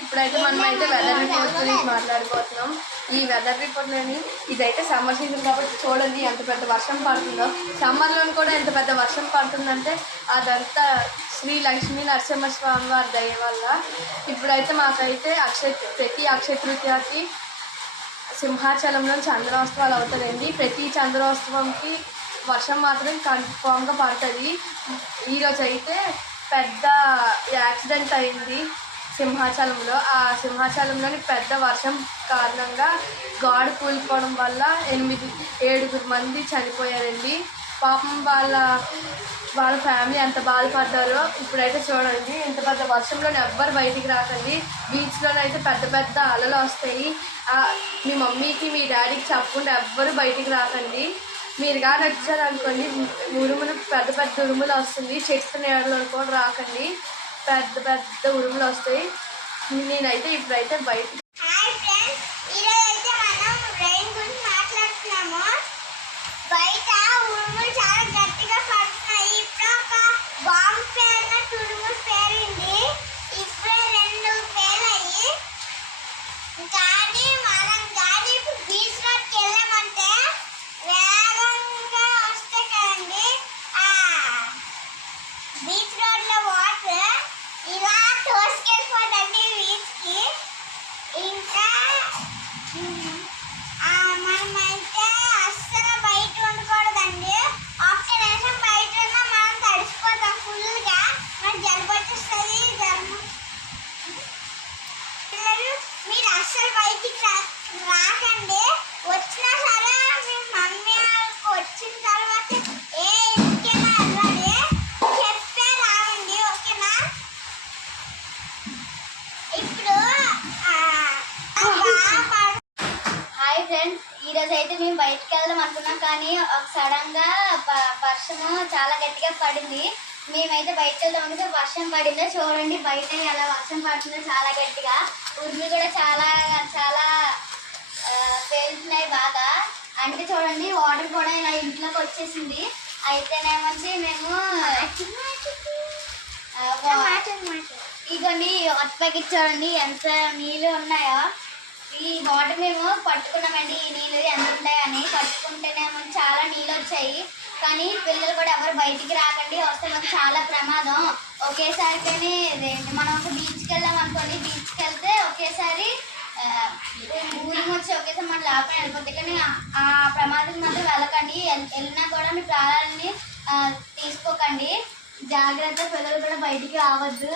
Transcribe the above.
ఇప్పుడైతే మనమైతే weather report గురించి మాట్లాడుకుంటున్నాం. ఈ వెదర్ రిపోర్ట్లోని ఇదైతే సమ్మర్ సీజన్ కాబట్టి చూడండి ఎంత పెద్ద వర్షం పడుతుందో. సమ్మర్లోని కూడా ఎంత పెద్ద వర్షం పడుతుందంటే అదంతా శ్రీ లక్ష్మీ నరసింహస్వామి వారి దయ వల్ల. ఇప్పుడైతే మాకైతే ప్రతి అక్షయ తృతీయకి సింహాచలంలో చంద్రోత్సవాలు అవుతాయండి. ప్రతి చంద్రోత్సవంకి వర్షం మాత్రం కన్ఫామ్గా పడుతుంది. ఈరోజు అయితే పెద్ద యాక్సిడెంట్ అయింది సింహాచలంలో. ఆ సింహాచలంలోని పెద్ద వర్షం కారణంగా గాడ్ కూలిపోవడం వల్ల 7 మంది చనిపోయారండి. పాపం వాళ్ళ ఫ్యామిలీ ఎంత బాధపడ్డారో. ఇప్పుడైతే చూడండి ఇంత పెద్ద వర్షంలో ఎవ్వరు బయటికి రాకండి. బీచ్లోనైతే పెద్ద పెద్ద అలలు వస్తాయి. మీ మమ్మీకి మీ డాడీకి చెప్పకుండా ఎవ్వరు బయటికి రాకండి. మీరు కానీ వచ్చారనుకోండి ఉరుములు పెద్ద పెద్ద ఉరుములు వస్తుంది. చెట్టు నీడలో కూడా రాకండి, పెద్ద పెద్ద ఉరుములు వస్తాయి. నేనైతే ఇప్పుడైతే బయట బయట ఉరుములు చాలా గట్టిగా పడుతున్నాయి. ఇప్పుడు ఒక బాంబు పేరినట్టు ఉరుములు పేరింది. ఇప్పుడే 2 పేరాయి. కానీ మనం గాడి బీచ్ రోడ్కి వెళ్ళామంటే వేగంగా వస్తాయి కదండి. బీచ్ రోడ్లో వాటర్ ఇలా తోసుకెళ్ళిపోదండి బీచ్కి. ఇంకా మనమైతే అస్సలు బయట ఉండకూడదండి. ఒక్క నిమిషం బయట ఉన్నా మనం తడిసిపోతాం ఫుల్గా. మనకు జలుబు వచ్చేస్తుంది. పిల్లలు మీరు అస్సలు బయటికి రాకండి. వచ్చినా సరే మీ మమ్మీ వాళ్ళకి వచ్చిన తర్వాత ఏ ఇంటికైనా వెళ్ళండి, చెప్పే రావండి. ఓకేనా? ఇప్పుడు హాయ్ ఫ్రెండ్స్, ఈరోజు అయితే మేము బయటకు వెళ్దాం అనుకున్నాం. కానీ సడన్గా వర్షము చాలా గట్టిగా పడింది. మేమైతే బయటకు వెళ్దాం అనుకుంటే వర్షం పడిందో చూడండి. బయట ఎలా వర్షం పడుతుందో చాలా గట్టిగా. ఉరుములు కూడా చాలా చాలా పేలుతున్నాయి బాగా. అంటే చూడండి వాటర్ కూడా ఇలా ఇంట్లోకి వచ్చేసింది. అయితేనేమంటే మేము ఇగోండి హాట్ ప్యాకెట్ చూడండి ఎంత నీళ్ళు ఉన్నాయో. ఈ వాటర్ మేము పట్టుకున్నామండి. ఈ నీళ్ళు ఎంత ఉంటాయని పట్టుకుంటేనేమో చాలా నీళ్ళు వచ్చాయి. కానీ పిల్లలు కూడా ఎవరు బయటికి రాకండి, వస్తే మనకు చాలా ప్రమాదం. ఒకేసారి మనం ఒక బీచ్కి వెళ్ళాం అనుకోండి, బీచ్కి వెళ్తే ఒకేసారి ఊరికి వచ్చి ఒకేసారి మనం లాభం వెళ్ళిపోతుంది. కానీ ఆ ప్రమాదం మాత్రం వెళ్ళకండి. వెళ్ళినా కూడా మీ ప్రాణాలని తీసుకోకండి. జాగ్రత్త, పిల్లలు కూడా బయటికి రావద్దు.